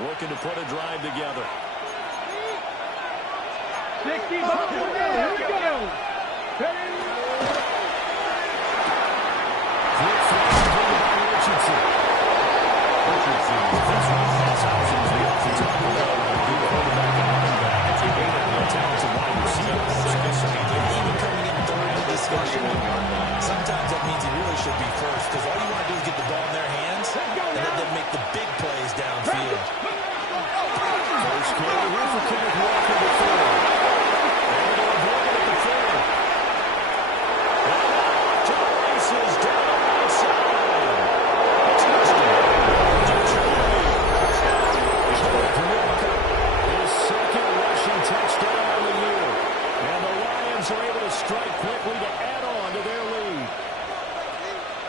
Looking to put a drive together. 60 ball. Here we go. Richardson. That's one pass options the offensive coordinator. Good quarterback and running back. It's a game of talented wide receivers. Even coming in third in the discussion, sometimes that means he really should be first, because all you want to do is get the ball in their hands and let them make the big plays downfield. First carry here for Kenneth Walker to throw. And they'll avoid it at the 4. And out to the races down the right side. Touchdown. Walker, his second rushing touchdown of the year. And the Lions are able to strike quickly to add on to their lead.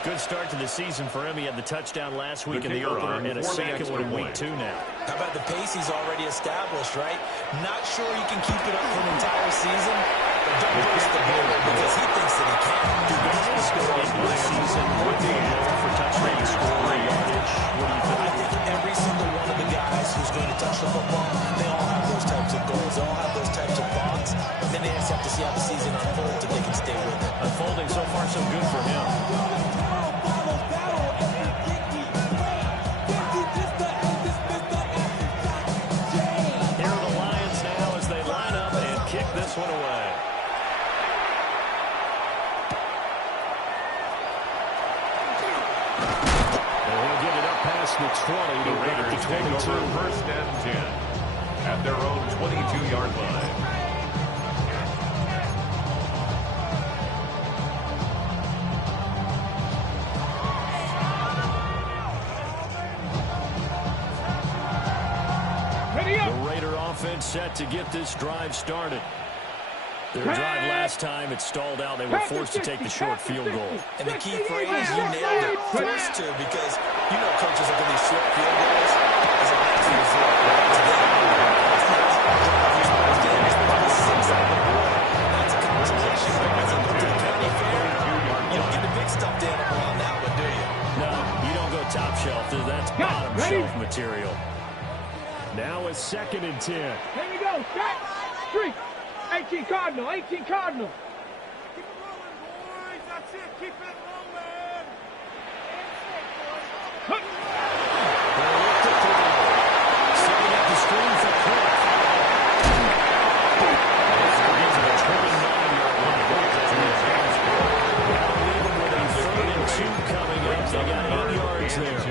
Good start to the season for him. He had the touchdown last week in the opener and a second one in week 2 now. How about the pace he's already established, right? Not sure he can keep it up for an entire season, but don't burst the bubble because he thinks that he can. Do guys go into the season with the goal for touchdown scoring yardage? What do you think? I think every single one of the guys who's going to touch the football, they all have those types of goals. They all have those types of thoughts. And then they just have to see how the season unfolds if they can stay with it. Unfolding so far so good for him. This one away. And he'll get it up past the 20 to Raiders to 22. Take over first and 10 at their own 22-yard line. The Raider offense set to get this drive started. Their drive last time, it stalled out. They were forced to take the short field goal. And the key phrase, you nailed it, forced to, because you know coaches look at these short field goals as a last resort. To them, it's not like a drive you're supposed to end. You're supposed to 6 on the board. That's a consolation. But as I go to the county fair, you don't get the big stuffed animal on that one, do you? No, you don't go top shelf. That's bottom shelf material. Now it's 2nd and 10. Here we go. Back. 3. 18 Cardinal. 18 Cardinal. Keep it rolling, boys. That's it. Keep it rolling. They'll look to throw. Setting up the screen for Cook. This brings it a 29-yard line. Now leaving with a 3rd and 2 coming up. They got 8 yards there.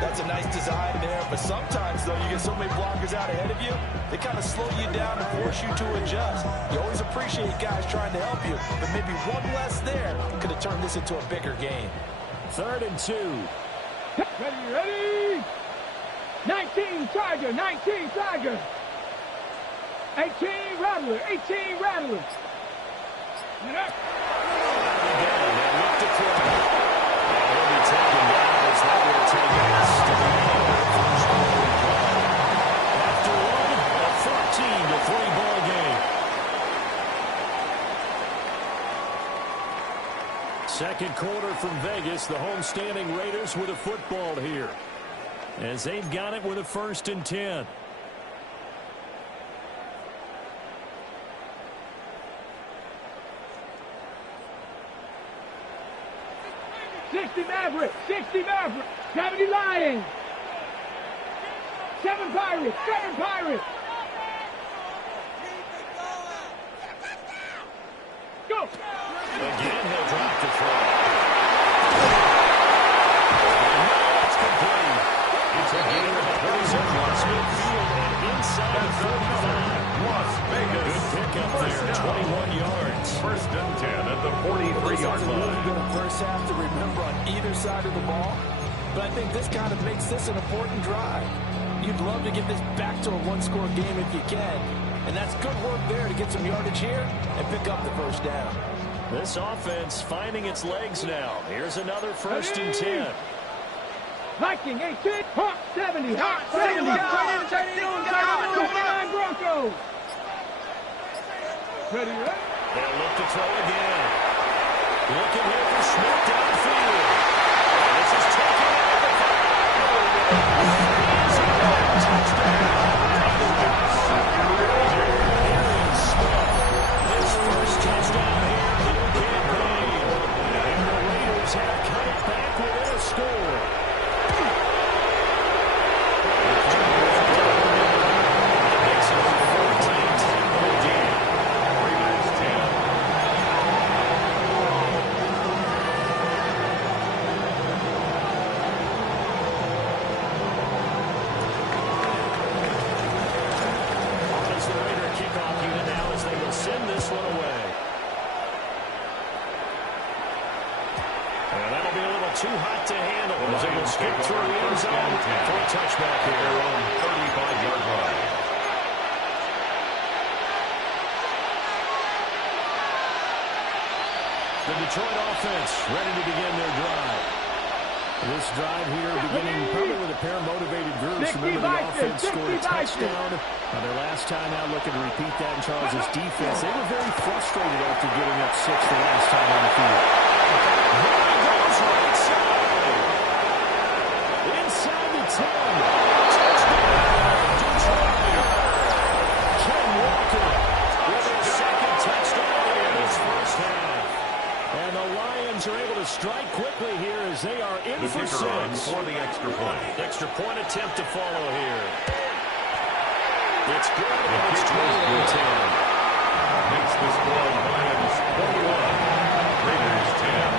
That's a nice design there, but sometimes, though, you get so many blockers out ahead of you, they kind of slow you down and force you to adjust. You always appreciate guys trying to help you, but maybe one less there could have turned this into a bigger game. 3rd and 2. Ready. 19 Tiger. 19 Tiger. 18 Rattler. 18 Rattler. Again, they look to throw. He'll be taken down as that will take us to the end of the first quarter. After one, a 14-3 ball game. Second quarter from Vegas. The homestanding Raiders with a football here, as they've got it with a 1st and 10. Maverick, 60 Maverick, 70 Lions, 7 Pirates, 7 Pirates. Go! Again, he'll drop the throw. It's complete. It's a gain of 37 yards midfield and inside the 35. Las Vegas. Good pickup there, 21 yards. 1st and 10 at the 43-yard line. Really good first half to remember on either side of the ball, but I think this kind of makes this an important drive. You'd love to get this back to a one-score game if you can, and that's good work there to get some yardage here and pick up the first down. This offense finding its legs now. Here's another 1st and 10. Viking 18, Hawk 70, Hawk 70, 29 Broncos. Ready, right? They'll look to throw again. Looking here for Smith downfield. This is taken out of the 5. Easy touchdown. too hot to handle as it will skip through the end zone for a touchback here. Their own 35-yard line. The Detroit offense ready to begin their drive. This drive here beginning probably with a pair of motivated groups. Remember, the offense scored a touchdown. Their last time out, looking to repeat that in Charles' defense. They were very frustrated after giving up 6 the last time on the field. There goes right side. Inside the 10. Ken Walker with his second touchdown in his first half. And the Lions are able to strike quickly here as they are in for 6. For the extra point. Extra point attempt to follow here. It's good, and it's 21-10. Makes the score Lions 21, Raiders 10.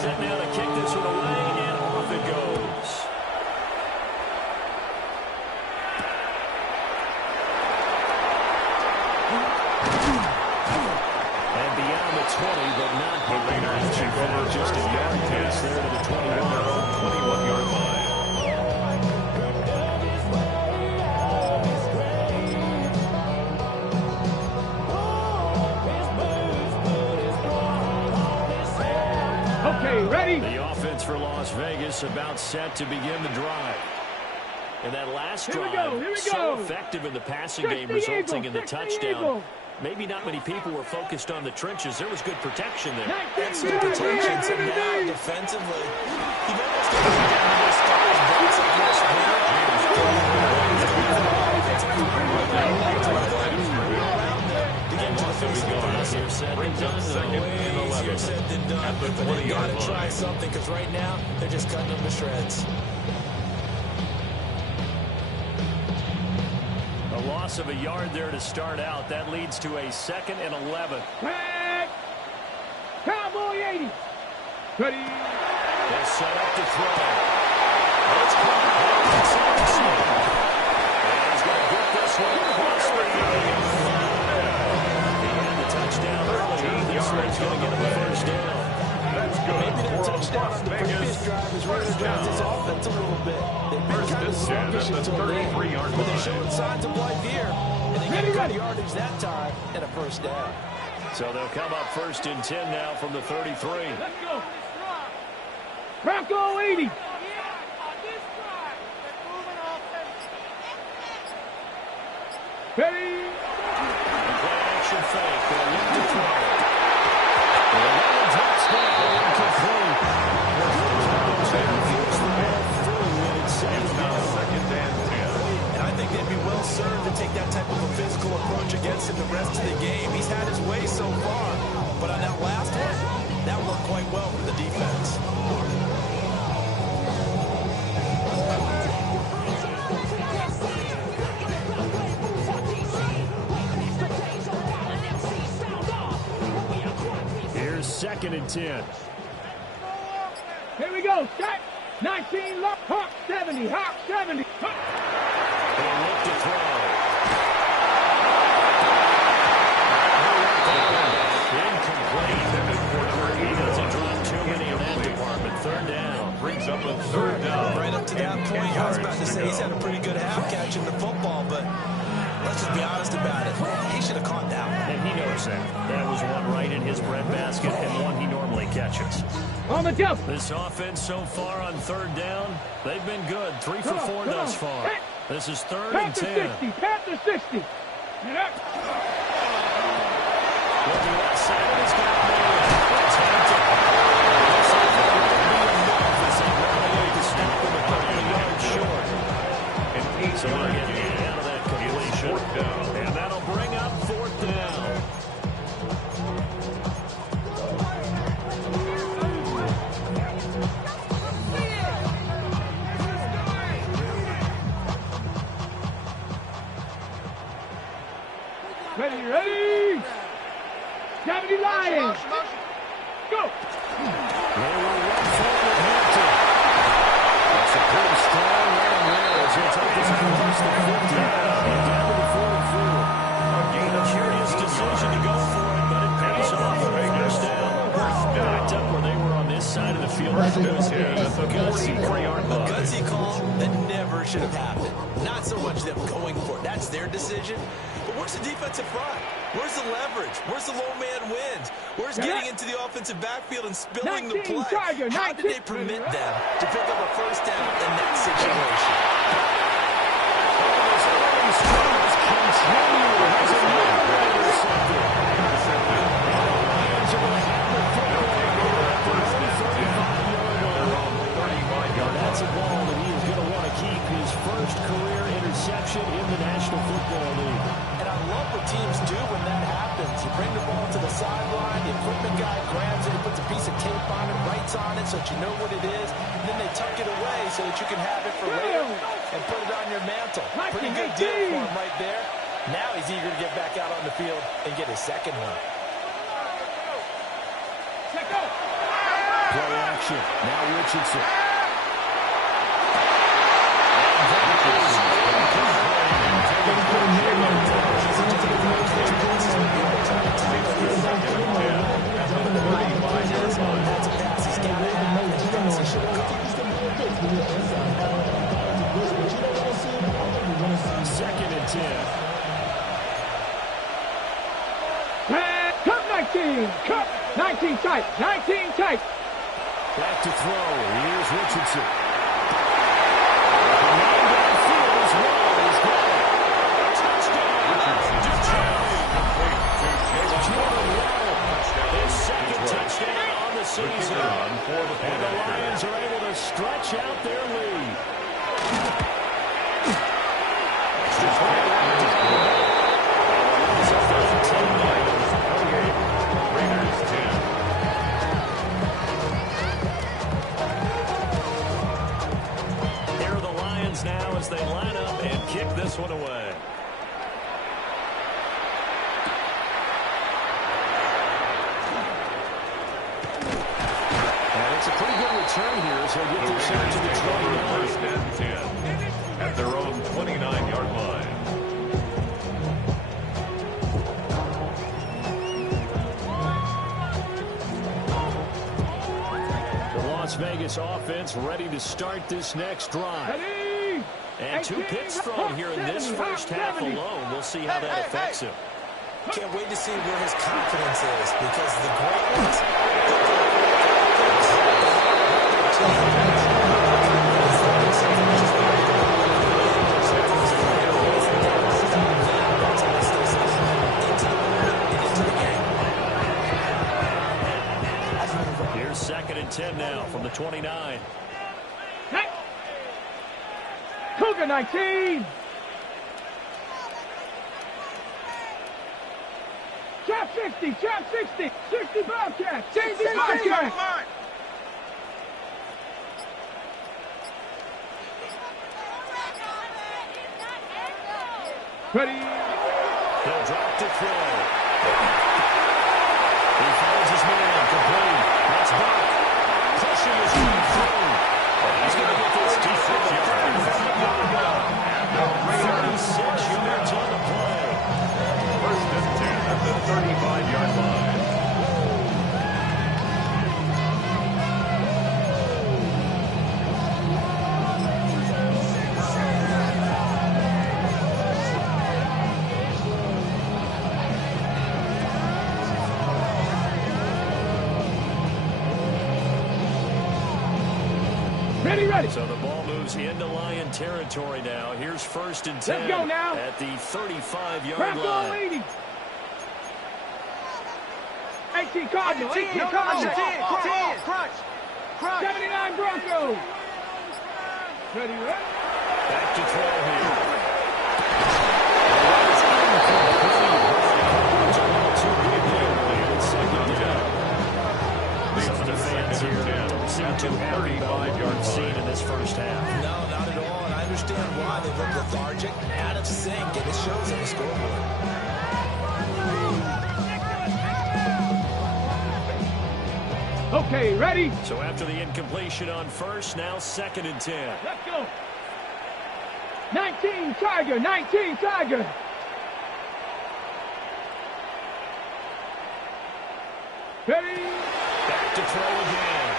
Set now to kick this one away, and off it goes. And beyond the 20, but not The Raiders take over just a yard pass there to the 21. At their own 21-yard line. Okay, ready? The offense for Las Vegas about set to begin the drive. And that last Here we drive, go, here we so go. effective in the passing Check game, the resulting eagle, in the check the touchdown. eagle. Maybe not many people were focused on the trenches. There was good protection there. Excellent protection. So now, defensively, you've almost got to get down to those starters' box like you're easier said than done. But they got to try something because right now they're just cutting them to shreds. A loss of a yard there to start out. That leads to a 2nd and 11. Back. Cowboy 80. Ready? They're set up to throw. It's caught. And he's going to get this one across the field. He had the touchdown early. This one's going to get him a first down. That's good. Maybe that For touchdown Las on the Vegas. previous drive is re-energized his offense a little bit. They've been First kind of and 10 at sluggish the until then, 33-yard but they're line. showing signs of life here, and they get good yardage that time and a first down. So they'll come up 1st and 10 now from the 33. Let's go. Bronco 80. Ready? Play action fake. They'll look to throw. The Lions touchdown incomplete. Force the ball through, and it's It's now 2nd and 10. And I think they'd be well served to take that type of a physical approach against him the rest of the game. He's had his way so far, but on that last one, that worked quite well for the defense. Here's 2nd and 10. Here we go. Set. 19 left. Hawk 70. Hawk 70. Hawk. They'll look to throw. Incomplete. He doesn't drop too many in that department. 3rd down. Brings up a 3rd down. Right up to that point, I was about to say he's had a pretty good half catching the football, but let's just be honest about it. He should have caught that one. And he knows that. That was one right in his breadbasket and one he normally catches. On the jump. This offense so far on 3rd down, they've been good. 3 for 4 thus far. This is 3rd and Panther 10. 60. Panther 60. Yeah. Looking left side, he's got it. Attempted. This is able to stop him a couple of yards short. An So they're 8-yard getting gain. out of that completion. 4th down. And that'll bring up 4th down. Ready, ready. 70 Lions. Go. They will run forward at Hampton. That's a pretty strong run there as he'll take this across the 50 and down to the 44. A gain field goes a gutsy 4-yard A line. gutsy call that never should have happened. Not so much them going for it. That's their decision. But where's the defensive front? Where's the leverage? Where's the low man wins? Where's getting into the offensive backfield and spilling the play? How did they permit them to pick up a first down in that situation? That's a ball that he is going to want to keep his first career interception in the National Football League. And I love what teams do when that happens. You bring the ball to the sideline, the equipment guy grabs it, he puts a piece of tape on it, writes on it so that you know what it is, and then they tuck it away so that you can have it for later and put it on your mantle. Pretty good deal for him right there. Now he's eager to get back out on the field and get his second one. Play action. Now Richardson. Second and 10. Cut 19. Cut 19 tight. 19 tight. Back to throw. Here's Richardson. The man downfield as well is gone. Touchdown. His second touchdown on the season. And the Lions are able to stretch out their lead. Here are the Lions now as they line up and kick this one away. And it's a pretty good return here, so get this into the 29. First and 10 at their own 29-yard line. The Las Vegas offense ready to start this next drive. And 2 picks thrown here in this first half alone. We'll see how that affects him. Can't wait to see where his confidence is because the great ones. Here's second and 10 now from the 29. Cougar 19. Trap 60. Trap 60. 60 Bobcat. 60 Bobcat. Ready. He'll drop to throw. He finds his man complete. That's back. Pushing his way through. He's going to get this to 36 yards on the play. First and 10 at the 35-yard line. Ready. So the ball moves into Lion territory now. Here's first and 10 Let's go now. at the 35-yard Crack on line. leading. 18 Cardinal. 18 Cardinal. 79 Broncos. Ready. Back to throw here. Some of the fans here don't seem too happy about what we've seen in this first half. No, not at all. And I understand why they look lethargic, out of sync, and it shows on the scoreboard. Okay, ready. So after the incompletion on first, now second and 10. Let's go. 19 Tiger. 19 Tiger. Ready. Back to throw again.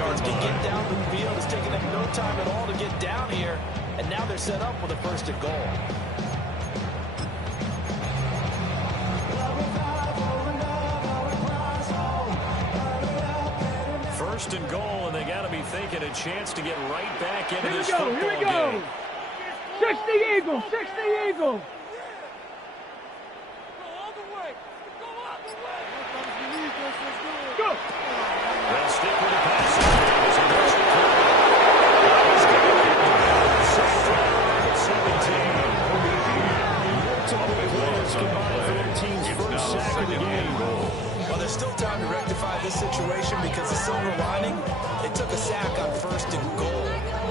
offense can get down the field. It's taking them no time at all to get down here. And now they're set up with a first and goal. First and goal, and they got to be thinking a chance to get right back into this Here we go. game. 60 Eagles, 60 Eagles. Go. They'll stick with the passing game as he goes to throw. He's got it. Sacked at 17. Multiple players combined for their team's first sack of the game. Well, there's still time to rectify this situation because the silver lining, they took a sack on first and goal.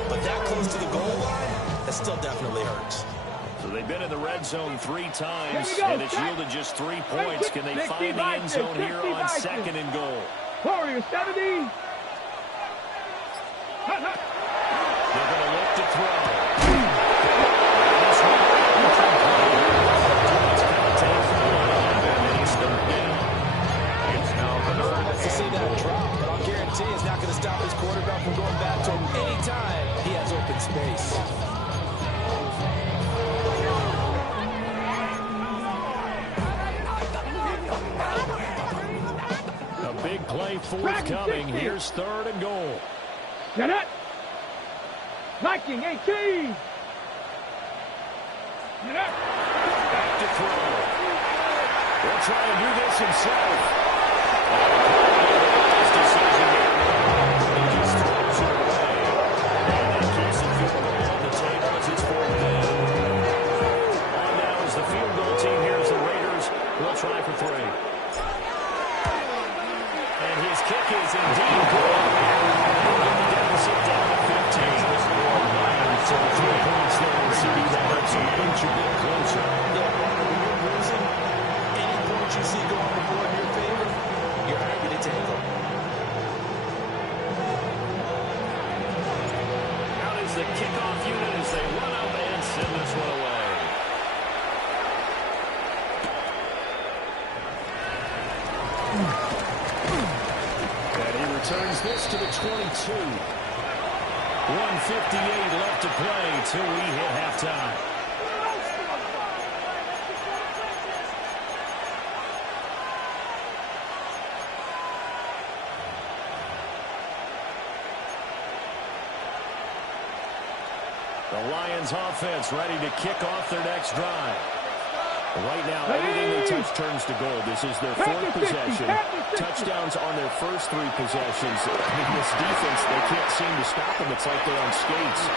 But that close to the goal line, that still definitely hurts. So they've been in the red zone 3 times, and it's yielded just 3 points. Can they find the end zone here on second and goal? Warriors 70. They're going to look to throw. This one Everyone wants to see that drop, but I'll guarantee it's not going to stop his quarterback from going back to him anytime he has open space. A big play forthcoming. Here's third and goal. Get it. Viking 18. Get it. Back to throw. He'll try and do this himself. His decision here. He just throws it away. And that keeps the field goal on the table as it's 4th down. On now is the field goal team here as the Raiders will try for 3. And his kick is indeed good. He'll get the deficit down to 15. So 3 points there in City Yards, so inch a bit closer. Yeah, when you're losing, any points you see go on the board in your favor, you're happy to take them. Out is the kickoff unit as they run up and send this one away. And he returns this to the 22. 1:58 left to play till we hit halftime. The Lions offense ready to kick off their next drive. Right now, everything they touch turns to gold. This is their 4th possession. Touchdowns on their first 3 possessions. I mean, this defense, they can't seem to stop them. It's like they're on skates.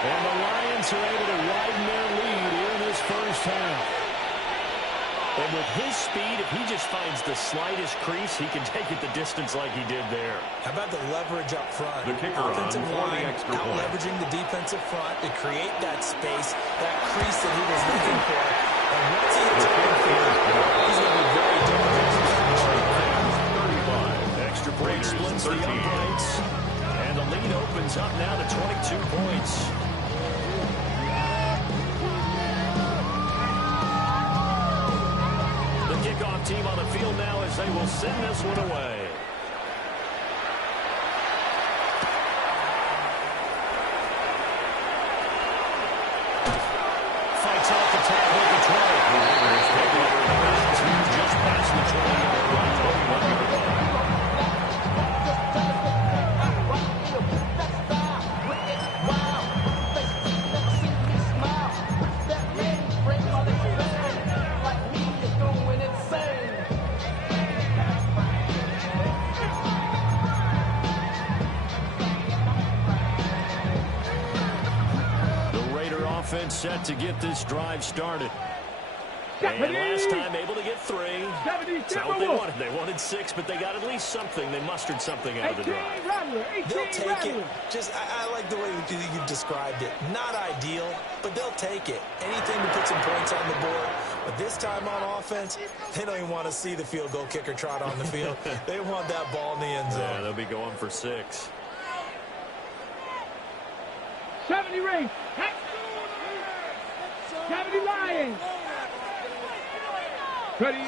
And the Lions are able to widen their lead here in this first half. And with his speed, if he just finds the slightest crease, he can take it the distance like he did there. How about the leverage up front? The kicker Offensive on for line the extra point. out-leveraging the defensive front to create that space, that crease that he was looking for. And once he hits it, he's going to be very dangerous. 35. Extra point splits the uprights. And the lead opens up now to 22 points. The kickoff team on the field now as they will send this one away. Fights off the tackle at the 20. Just past the 20-yard line. Offense set to get this drive started. And last time able to get 3. That's not what they wanted. They wanted 6, but they got at least something. They mustered something out of the drive. They'll take it. Just, I like the way you've described it. Not ideal, but they'll take it. Anything to put some points on the board. But this time on offense, they don't even want to see the field goal kicker trot on the field. They want that ball in the end zone. Yeah, they'll be going for 6. 70 Ravens. 70 Lions. Ready.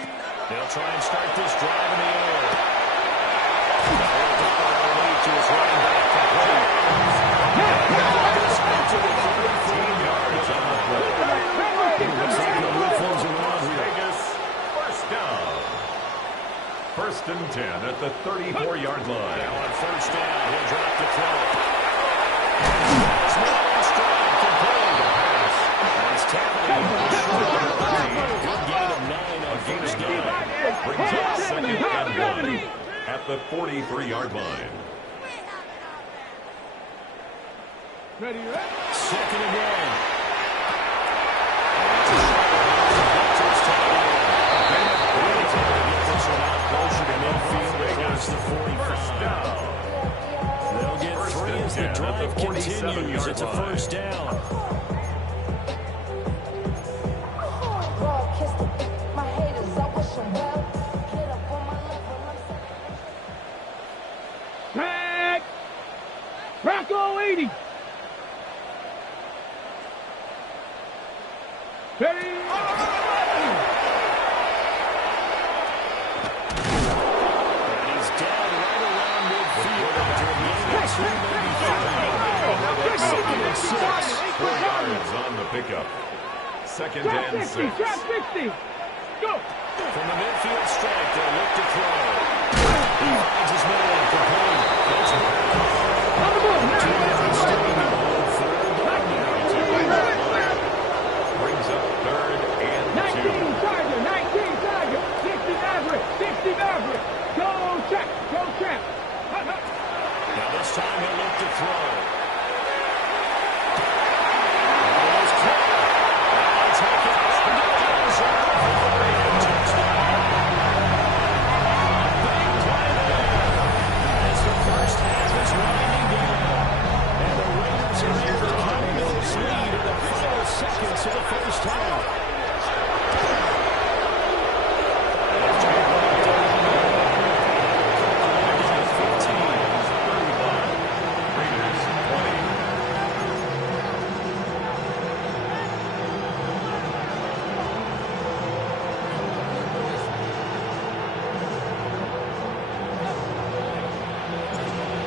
They'll try and start this drive in the air. To his running back complete. To the 13 yards on the play. Looks like the move things around here. Vegas, first down. 1st and 10 at the 34-yard line. Now on 1st down, he'll drop the throw. Small and strong, complete. It's tackling. Good gain of 9 on 1st down. Brings up 2nd and 1 at the 43-yard line. Ready, ready. 2nd and 1. Closer to midfield towards the 45. They'll get 3 as the drive continues. It's a 1st down. Tag. Rocco 80. Ready. He's down right around midfield after a minute 2:33. 2nd and 6. 4 yards on the pickup. 2nd and 6. Drop 60. Go. From the midfield strike, they'll look to throw. He finds his man complete. That's On the board. Brings up 3rd and 2. 19 Tiger. 60 Maverick. 60 Maverick. Go check. Go check. Now this time he'll look to throw. Seconds of the 1st half.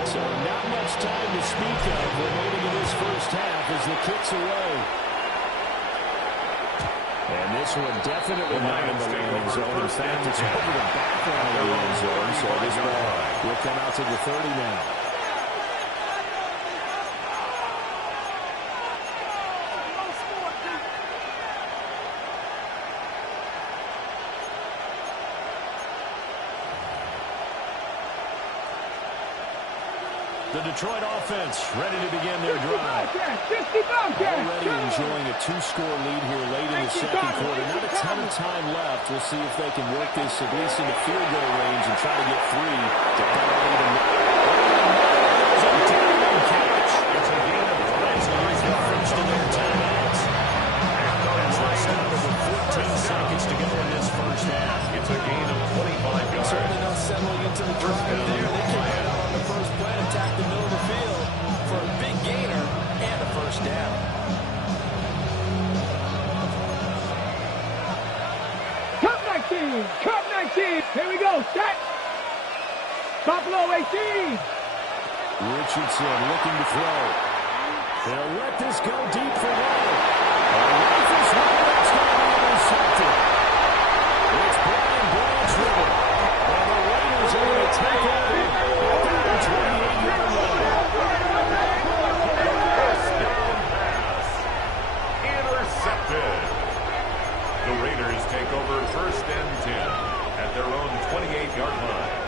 So not much time to speak of remaining in this 1st half as the kick's away. And this one definitely not in the landing zone. In fact, it's over the back line of the end zone. So this ball will come out to the 30 now. The Detroit offense ready to begin their drive. Already enjoying a 2-score lead here late in the 2nd quarter. Not a ton of time left. We'll see if they can work this at least into field goal range and try to get 3 to cut it even. It's a diving catch. It's a gain of 5 yards to their timeouts. That's less than over 14 seconds to go in this 1st half. It's a gain of 25 yards. Certainly not settling into the drive there. They came right out on the first play and attacked the middle of the field for a big gainer and a 1st down. Cup 19. Cup 19. Here we go. Set. Buffalo 18. Richardson looking to throw. They'll let this go deep for one. Rifles one. That's going to be intercepted. It's Brian Blanche with it. And the Raiders are going to take over at the 28-yard line. First down pass. Intercepted. The Raiders take over 1st and 10 at their own 28-yard line.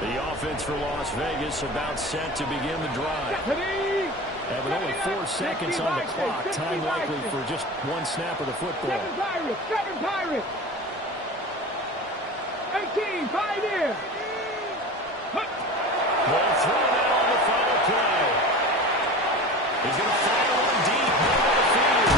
The offense for Las Vegas about set to begin the drive. And with only 4 seconds on the clock, time likely for just 1 snap of the football. 7 Pirates. 18, Pioneer. They'll throw it out on the final play. He's going to fire one deep. Middle of the field.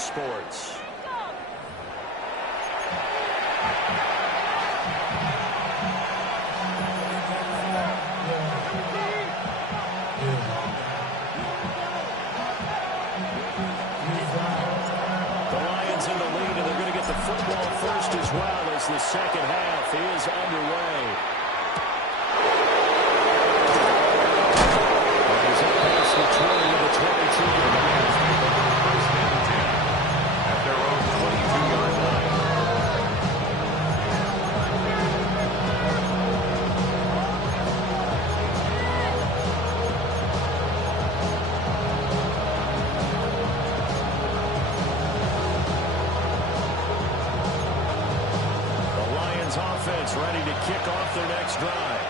Sports. Football first as well as the second half is underway. He's up past the 20 of the 22. First and 10 at their own 22-yard line. Offense ready to kick off their next drive.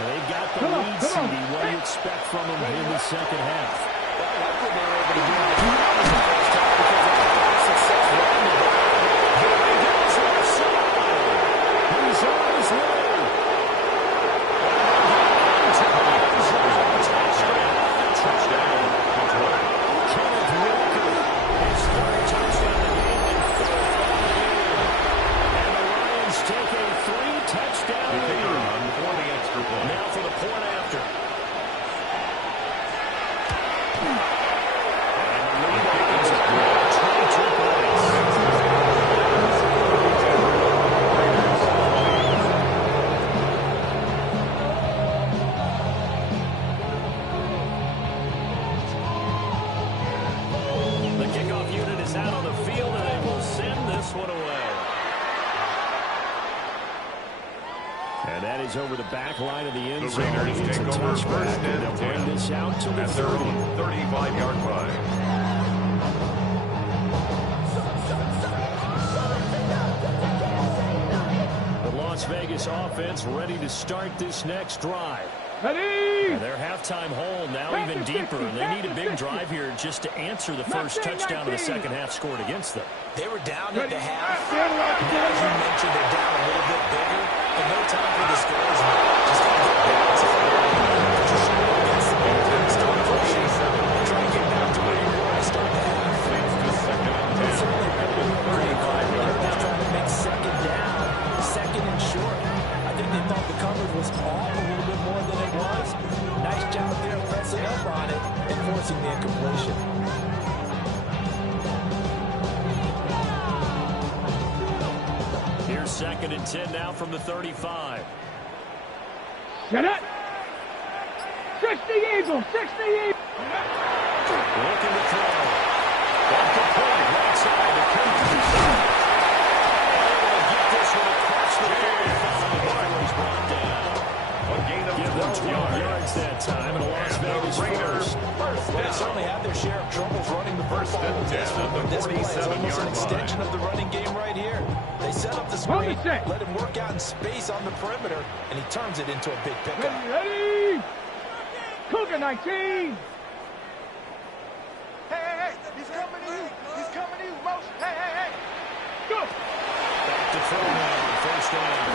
And they've got the lead, CD. What do you expect from them in the second half? Hopefully they were able to do it in the first half because they had a lot of success running the ball. Here he goes left side. He's on his way. Touchdown, Detroit. Kenneth Walker, his third touchdown of the game and fourth of the game. And the Lions take a 3-touchdown The kicker lead. on for the extra point. Now for the point after. And the lead is 22 points. The kickoff unit is out on the field, and they will send this one away. And that is over the back line of the end The zone. Raiders It's a take over touchback, first and they'll and bring 10 this out to the at their 30. own 35-yard line. The Las Vegas offense ready to start this next drive. Ready? And their halftime hole now even deeper, and they need a big drive here just to answer the first touchdown of the second half scored against them. They were down at the half. Now, as you mentioned, they're down a little bit bigger, but no time for discouragement. Just got to get back to it. Put your shoulder against the ball. Start pushing. Try to get back to where you were to start the half. Leads to second and 10 at the 35-yard line. Trying to make second down, second and short. I think they thought the coverage was off a little bit more than it was. Nice job there pressing up on it and forcing the incompletion. Here's second and 10 now from the 35. Set it. 60 Eagles, 60 Eagles. Looking to throw. Back to point, right side to Cooper. Able to get this one across the 35 before he's brought down. A gain of Give them 12 12 yards that time, and a Las Vegas Raiders first. Well, they certainly had their share of troubles running the First football. and 10 at the This play is almost an 47-yard extension line. of the running game right here. They set up the screen, let him work out in space on the perimeter, and he turns it into a big pickup. Ready? Cougar 19. Hey, he's coming to you. He's coming to you, Roach. Hey. Go. Back to throw now, first down.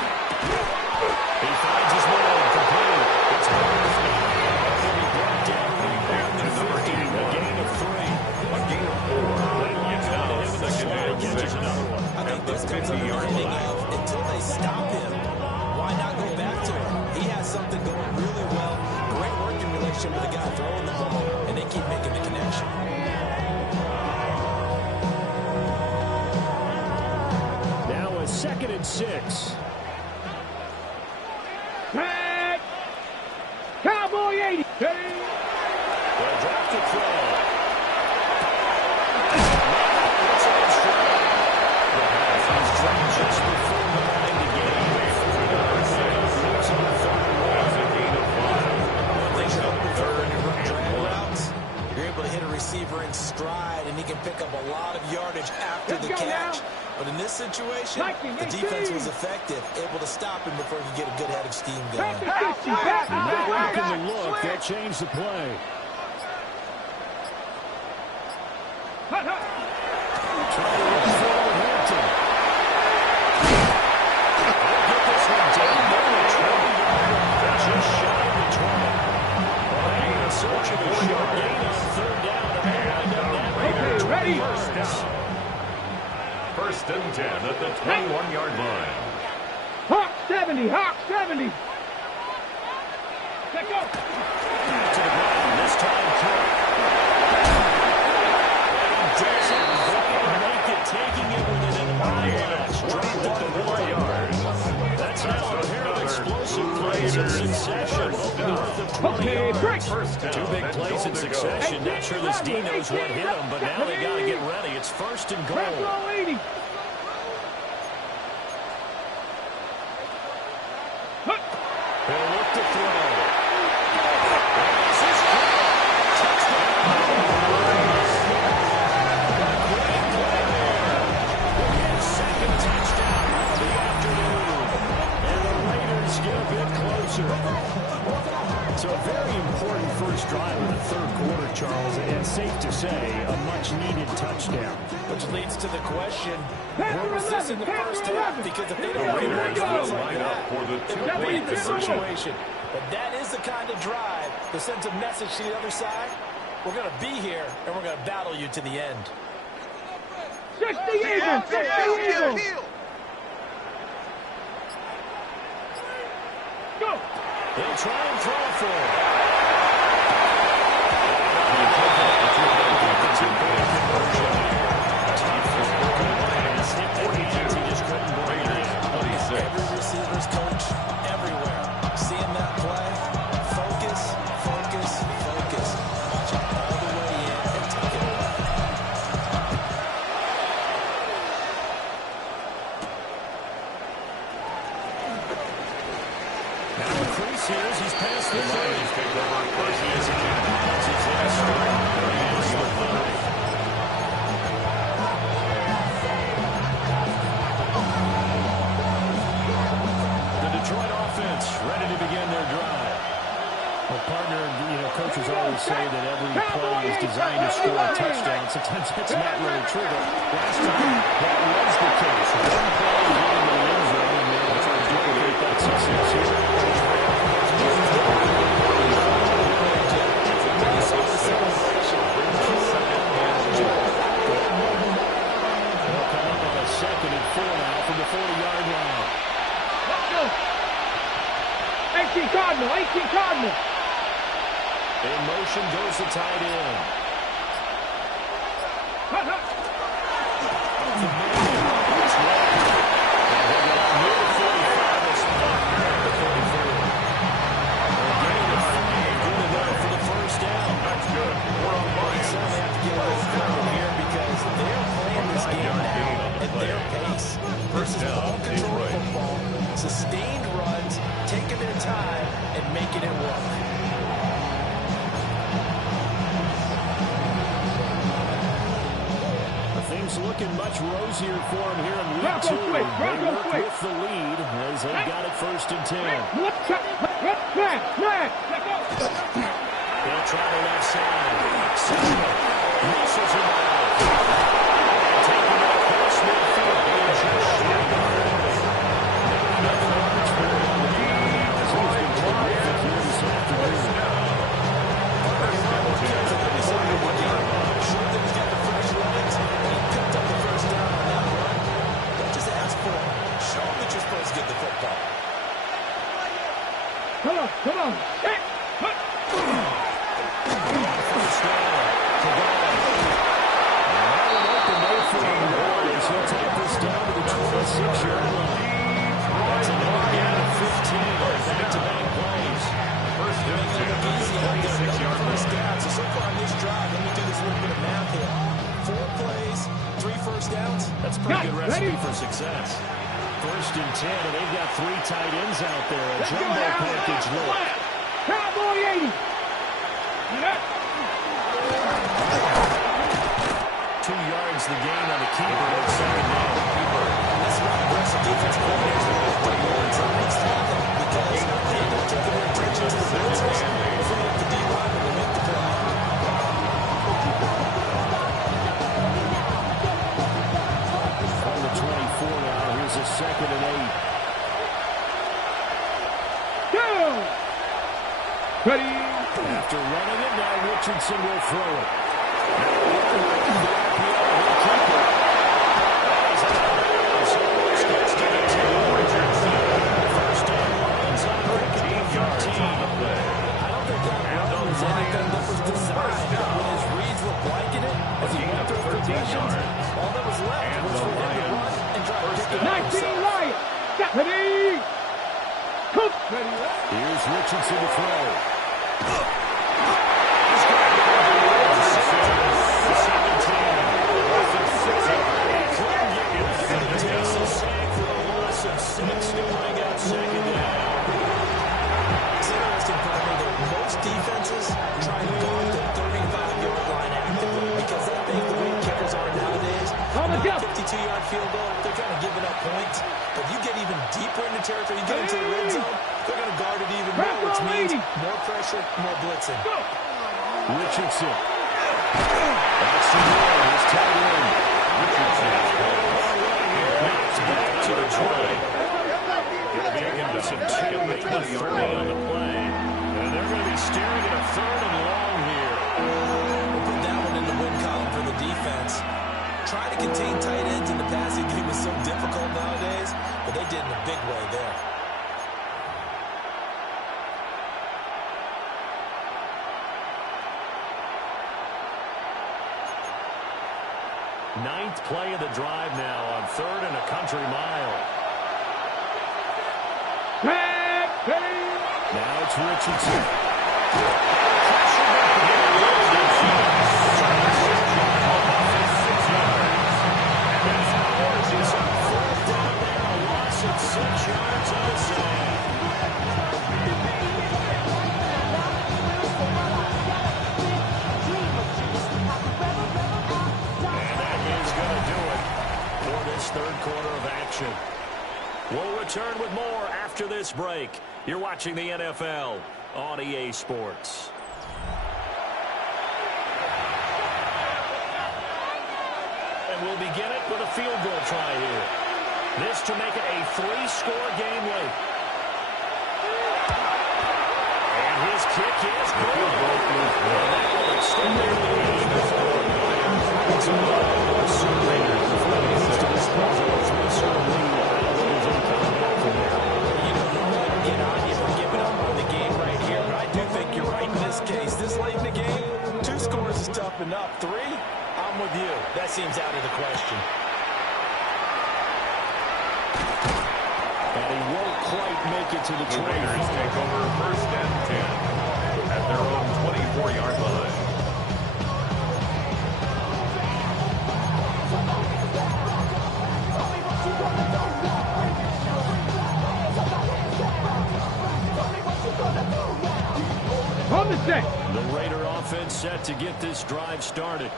He finds his man, complete. It's Burns now. He'll be brought down around the 50, a gain of 3. A gain of 4. They line It's it now up to him in the second slot. and He catches 6 another one. I think at the this comes under the 50-yard heading line. of until they stop him, why not go back to him? He has something going really well. Great working relationship with the guy throwing the ball, and they keep making the connection. Now a second and 6. Back. Cowboy 80. They'll drop to throw. Just before the line to gain. Moves on the third and 1. A gain of 5. Things that open Third for and drag 1. routes, you're able to hit a receiver in stride, and he can pick up a lot of yardage after the catch. But in this situation, the defense was effective, able to stop him before he could get a good head of steam going. Not liking the look. They'll change the play. Trying to run forward Hampton. They'll get this one down there to 20-yarder. Just shy of the 20. Well, searching a short gain on third down. And they wind up that Okay, ready? First down. first and 10 at the 21-yard line. Hawk 70, Hawk 70. Let's go. To the ground, this time Kirk. Doesn't make it, taking it with an eyelash. Dropped at the 1 yard. That's now a pair of explosive plays in succession. North of 20 yards. Two big plays in succession. Not sure this D knows what hit him, but now they got to get ready. It's first and goal. Roll 80. He'll look to throw. Second touchdown of the afternoon. And the Raiders get a bit closer. So a very important first drive of the third quarter, Charles, and safe to say, a much-needed touchdown. Which leads to the question, where was this in the first half? Because if they don't win one drive like that, it will be the situation. But that is the kind of drive that sends a message to the other side. We're going to be here, and we're going to battle you to the end. 60 Eagles! 60 Eagles! Go! They'll try and throw for it. Every receiver's coach everywhere. Seeing that play, focus, focus, focus. Watch it all the way in and take it away. Now the crease here as he's past the line. He's picked over first. He is again. That's his last strike. The Detroit offense ready to begin their drive. Well, partner, coaches always say that every play is designed to score a touchdown. Sometimes that's not really true, but last time that was the case. One play getting the end zone, and they're trying to duplicate that success here. They'll come up on a 2nd and 4 now from the 40-yard line. Let's go! 18 Cardinal, 18 Cardinal. In motion goes the tight end. Hut, hut. First down, ball control football, sustained runs, taking their time and making it work. Things looking much rosier for him here in week 2. They work with the lead as they've got it first and 10. They'll try the left side. Samuel muscles him out. Taking that cross midfield. Come on. Hey. He'll take this down to the 26-yard line. That's another gain of 15 on back-to-back plays. First and 10 at the 26-yard line. So far on this drive, let me do this little bit of math here. 4 plays, 3 first downs. That's a pretty good recipe for success. First and 10, and they've got 3 tight ends out there. A jumbo package look. Cowboy 80. 2 yards the gain on the keeper at 2nd down. That's not aggressive defense coordination. But more times because they end up taking their attention to the blitzers before the D lineman to make the play. On the 24 now, here's a 2nd and 8. Go. Ready. After running it, now Richardson will throw it. Ready. Cook. Ready. Here's Richardson to throw. Most defenses try to guard the 35-yard line actively because they think the way kickers are nowadays, 52-yard field goal, they're trying to give it up points. But you get even deeper into territory, you get into the red zone, they're going to guard it even more, which means more pressure, more blitzing. Richardson. That's the goal. It's tied in. Richardson. It's back to the try. They're making this a 2-3 on the play. And they're going to be staring at a 3rd and long here. We'll put that one in the win column for the defense. Trying to contain tight ends in the passing game is so difficult nowadays, but they did in a big way there. Ninth play of the drive now on 3rd and a country mile. Now it's Richardson. Third quarter of action. We'll return with more after this break. You're watching the NFL on EA Sports. And we'll begin it with a field goal try here. This to make it a 3-score game late. And his kick is good. That will extend their lead. This late in the game, 2 scores is tough enough. 3, I'm with you. That seems out of the question. And he won't quite make it to the 20. Raiders take over 1st and 10 at their own 24-yard line. The Raider offense set to get this drive started.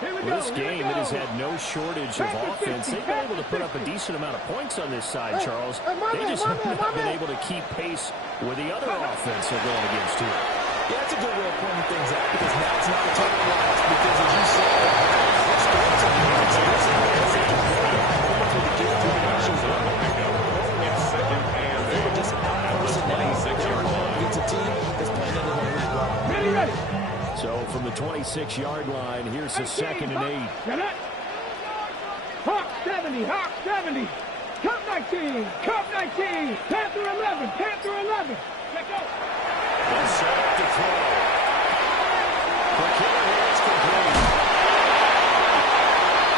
Well, this game, it has had no shortage of offense. They've been able to put up a decent amount of points on this side, Charles. They just haven't been able to keep pace with the other offense they're going against here. Yeah, that's a good way of pointing things out because now it's not a total loss because, as you said, It's 2nd and 8 just at the 26-yard line. it's a team that's playing at an elite level. Ready. So from the 26-yard line, here's the 2nd and 8. Hawk 70, Hawk 70. Cup 19, Cup 19. Panther 11, Panther 11. Let's go. And set up to throw. The killer here is complete.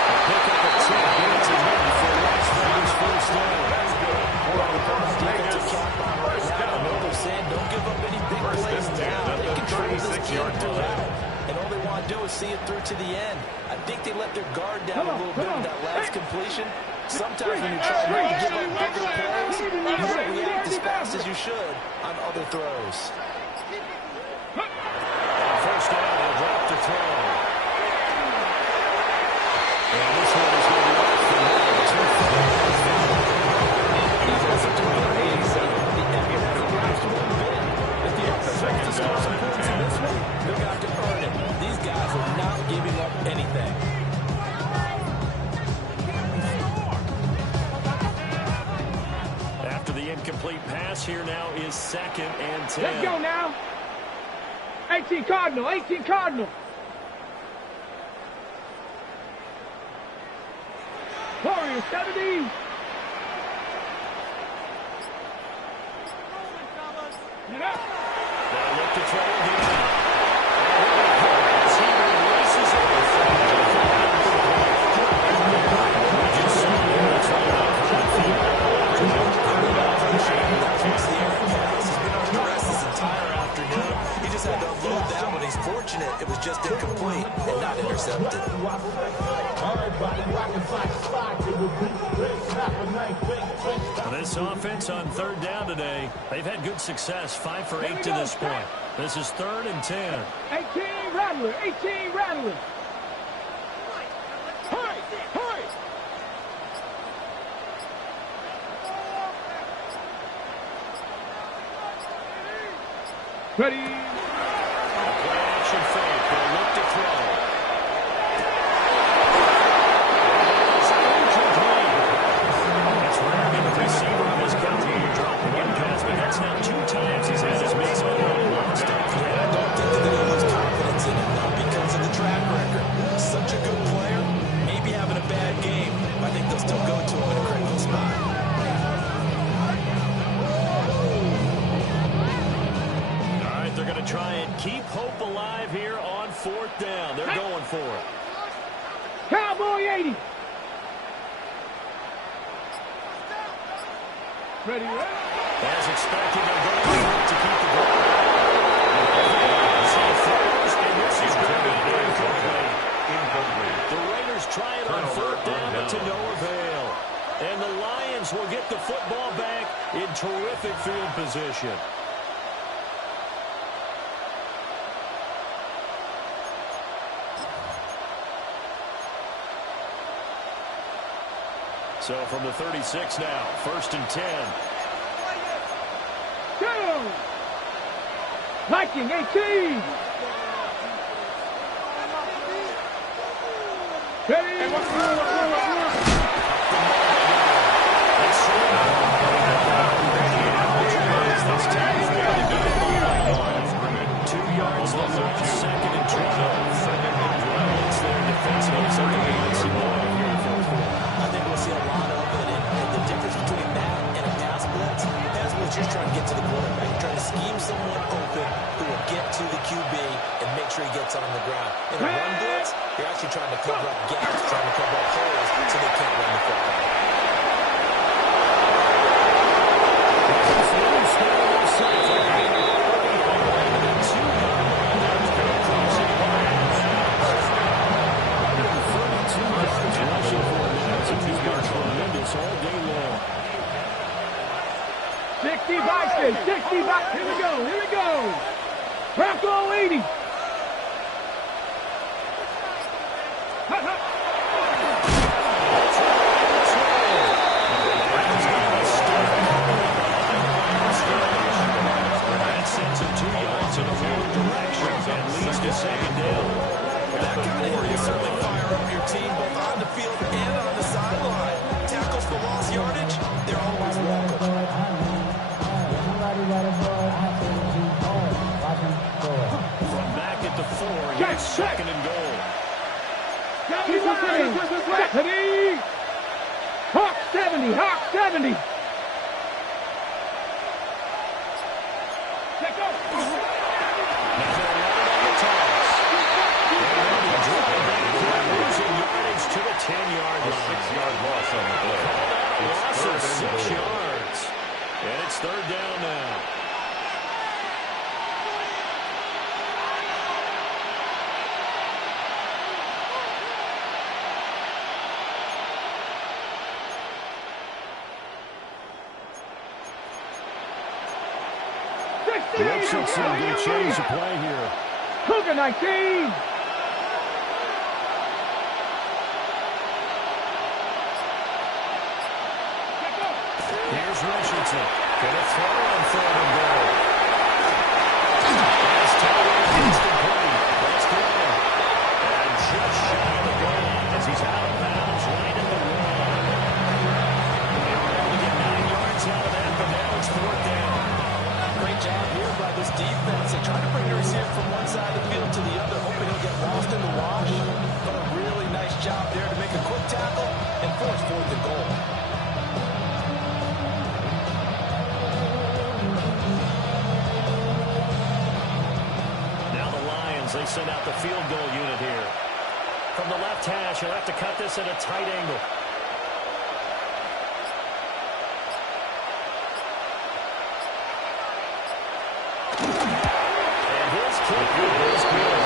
A pick up at 10 minutes and in for Las Vegas first down. That's good. Defensive cap on right now. I know they're saying don't give up any big plays now. They control this game throughout. And all they want to do is see it through to the end. I think they let their guard down a little bit with that last completion. Sometimes when you try not to give up bigger plays, you don't react as fast as you should on other throws. First down, they'll drop to throw. And this one is going to be off the line. 2 If the score some points in this one, they're going to have to earn it. These guys are not giving up anything. After the incomplete pass, here now is 2nd and 10. Let's go now. 18 Cardinal, 18 Cardinal. Warriors 70. Get up. Now look to try again. As he releases it. We just saw him try to intercepted. This offense on third down today, they've had good success, 5 for 8 to this point. This is 3rd and 10. 18 Rattler, 18 Rattler. Hurry, hurry. Ready. Play action fake. They'll look to throw. It's rare that a receiver of his caliber drop one pass, but that's now 2 times he's had his mates on the lost it. I don't think they're going to lose confidence in him now because of the track record. Such a good player, maybe having a bad game, but I think they'll still go to him in a critical spot. All right, they're going to try and keep hope alive here on 4th down. They're going for it. Cowboy 80. Ready, As expected, they're going to keep the ball. And this is grabbing incomplete. The Raiders try it on 4th down, but to no avail. And the Lions will get the football back in terrific field position. So from the 36 now, 1st and 10. Go! Viking 18. Ready. Just trying to get to the quarterback. You're trying to scheme someone open who will get to the QB and make sure he gets on the ground. In a run blitz, you're actually trying to cover up gaps, trying to cover up holes so they can't run the football. All day long. 60 Vikings, 60 Vikings. Here we go, here we go. Bronco 80. Ha, ha. That sends him 2 yards in the wrong direction and leads to 2nd down. That kind of hit will certainly fire up your team both on the field and on the sideline. Tackles for lost yardage, they're always welcome. From back at the 4, here's 2nd and goal. Stephanie. Hawk 70, Hawk 70. Let's go. To the 10-yard line. 6-yard loss on the play. Loss of 6 yards. And it's 3rd down now. Looks like some good change to play here. Cougar 19. Here's Richardson. Gonna throw on 3rd and goal. Pass toward Houston Green. That's good. And just shy of the goal line as he's out of bounds right in the wall. They were able to get 9 yards out of that, but now it's 4th down. Great job here by this defense. They're trying to bring the receiver from one side of the field to the other, hoping he'll get lost in the wash. But a really nice job there to make a quick tackle and force 4th and goal. They send out the field goal unit here. From the left hash, he'll have to cut this at a tight angle. And his kick is good.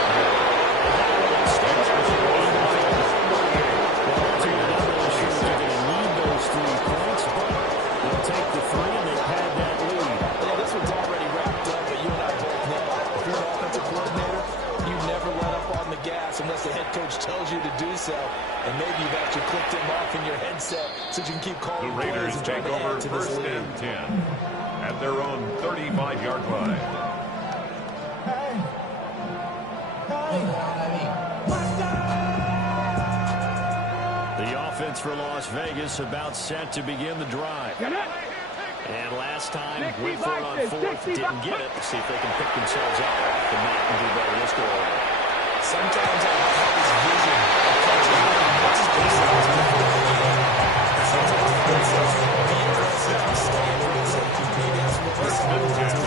coach tells you to do so, and maybe you've actually clicked him off in your headset so you can keep calling The Raiders plays and take trying to over add to this first lead. and 10 at their own 35-yard line. The offense for Las Vegas about set to begin the drive. And last time, went for it on fourth, didn't get it. See if they can pick themselves up off the mat and do better this go around. Sometimes I have this vision of coaches running what's basic to the game. And sometimes the good says, be aggressive, stay aggressive. Maybe that's what we saw in the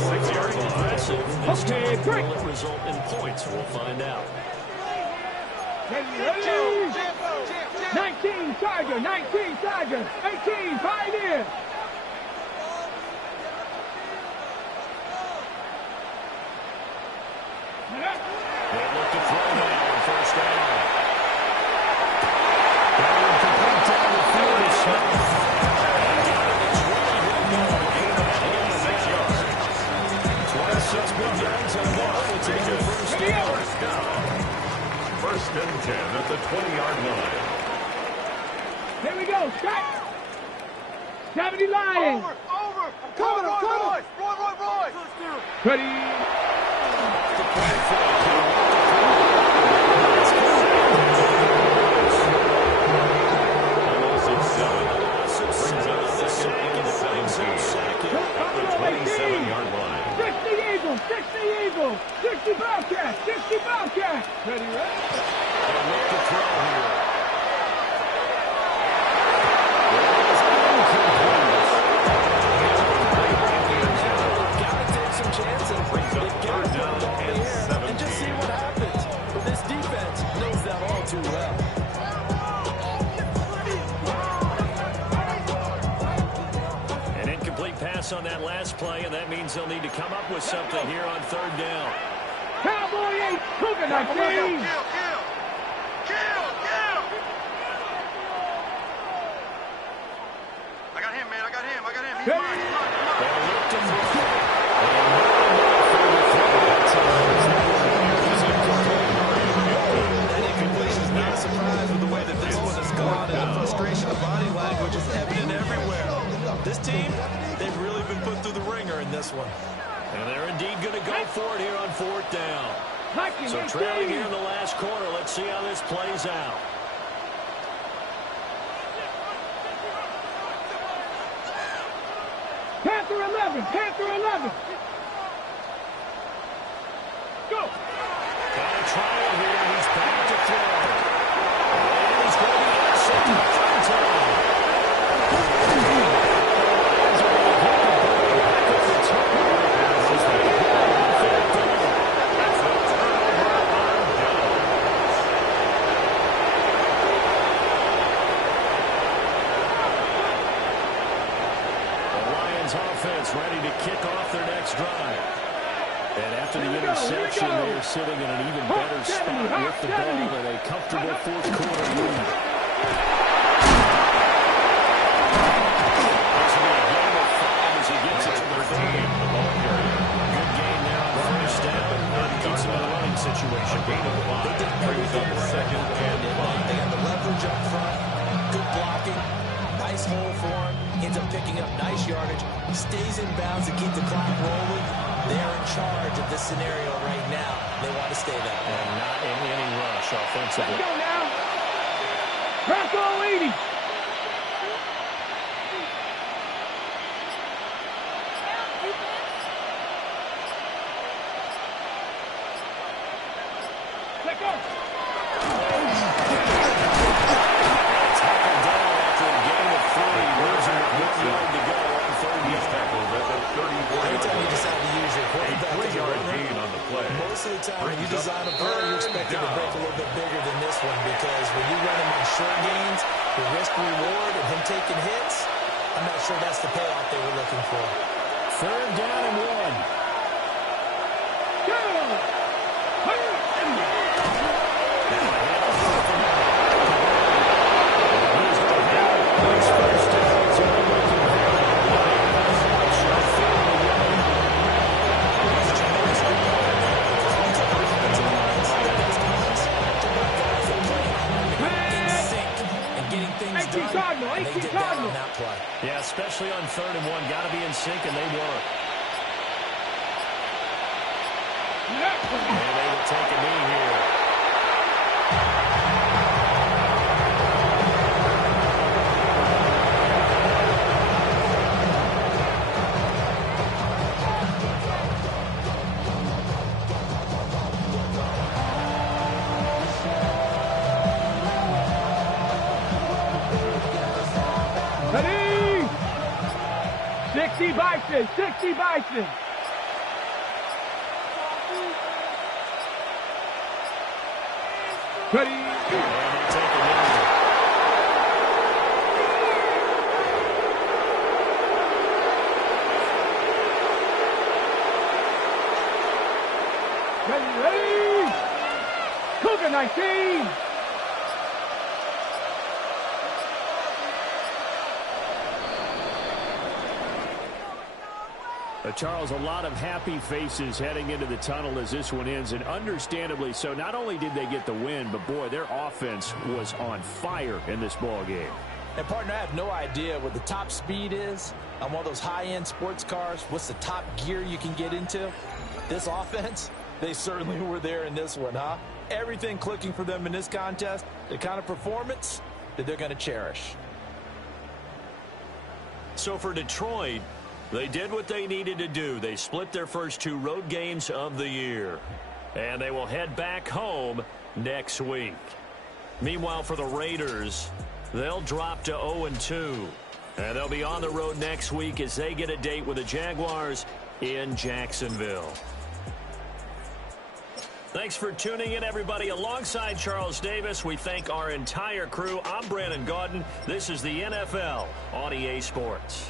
26-yard line. Aggressive. This time, will it result in points? We'll find out. 19 Tiger, 19 Tiger, 18 Pioneer. They look to throw now on first down. Complete down the field is Smith. Twice big yards on that. It's a good first down. First and 10 at the 20-yard line. Here we go, strike. 70 Lions. Over. Roy. Ready. Brings up second and 17 at the 27-yard line. 60 Eagles, 60 Eagles, 60 Bobcats, 60 Bobcats. Ready. They look to throw here. Gotta take some chances. Brings up third down and 17. And just see what happens. This defense knows that all too well. An incomplete pass on that last play, and that means they'll need to come up with something here on third down. Cowboy 8, Cougar 19. Kill. I got him, man. He's mine. They'll look to throw. That incompletion is not a surprise with the way that this one has gone, and the frustration of body language is evident everywhere. This team, they've really been put through the ringer in this one. And they're indeed going to go for it here on fourth down. Vikings So 18. trailing here in the last quarter. Let's see how this plays out. Panther 11, Panther 11. Go. Got a trial here. He's back to throw. And he's going to be intercepted. Offense ready to kick off their next drive. And after the interception, they are sitting in an even better spot with the ball in a comfortable fourth quarter lead. This will be a game of 5 as he gets it to the 30. Good game there on first down. Keeps him in a running situation. They did everything second and 5. They had the leverage up front. Good blocking. Nice hole for him. Ends up picking up nice yardage. Stays in bounds to keep the clock rolling. They're in charge of this scenario right now. They want to stay that way. And not in any rush offensively. Let's go now. Bronco 80. Let go. Tackled down after a gain of 3. Losing with 1 yard to go on third He's down. tackled at the 34-yard Anytime you line. decide to use your quarterback as a 3-yard runner, gain on the play. most of the time when you Brings up design a play, you expect it to break a little bit bigger than this one, because when you run him on short gains, the risk-reward of him taking hits, I'm not sure that's the payoff they were looking for. Third down and 1. Go. And they get down on that play. Yeah, especially on 3rd and 1. Got to be in sync, and they were. And they will take a knee here. Ready? 60 Bison, 60 Bison. Ready? And they take a knee. Ready? Cougar 19. Charles, a lot of happy faces heading into the tunnel as this one ends, and understandably so. Not only did they get the win, but, boy, their offense was on fire in this ball game. And, partner, I have no idea what the top speed is on one of those high-end sports cars. What's the top gear you can get into? This offense, they certainly were there in this one, huh? Everything clicking for them in this contest, the kind of performance that they're going to cherish. So for Detroit, they did what they needed to do. They split their first 2 road games of the year. And they will head back home next week. Meanwhile, for the Raiders, they'll drop to 0-2. And they'll be on the road next week as they get a date with the Jaguars in Jacksonville. Thanks for tuning in, everybody. Alongside Charles Davis, we thank our entire crew. I'm Brandon Gaudin. This is the NFL on EA Sports.